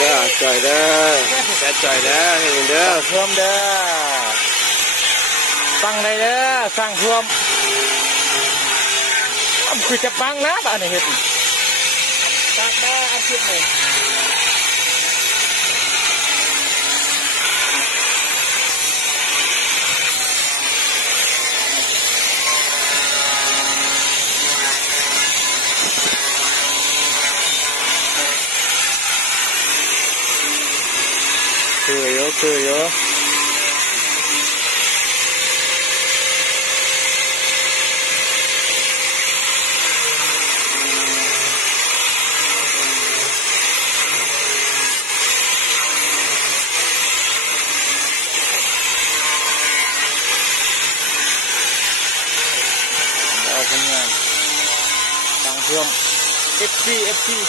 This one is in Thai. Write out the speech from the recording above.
เด้อจ่อยเด้อแซ่จ่อยเด้อเห็นเด้อเพิ่มเด้อสั่งได้เด้อสั่งเพิ่มคือจะปังนะบ้านนี้เห็ดตักได้อาชีพเลยคือเยอะเอาผลงานสั่งเพิ่ม FC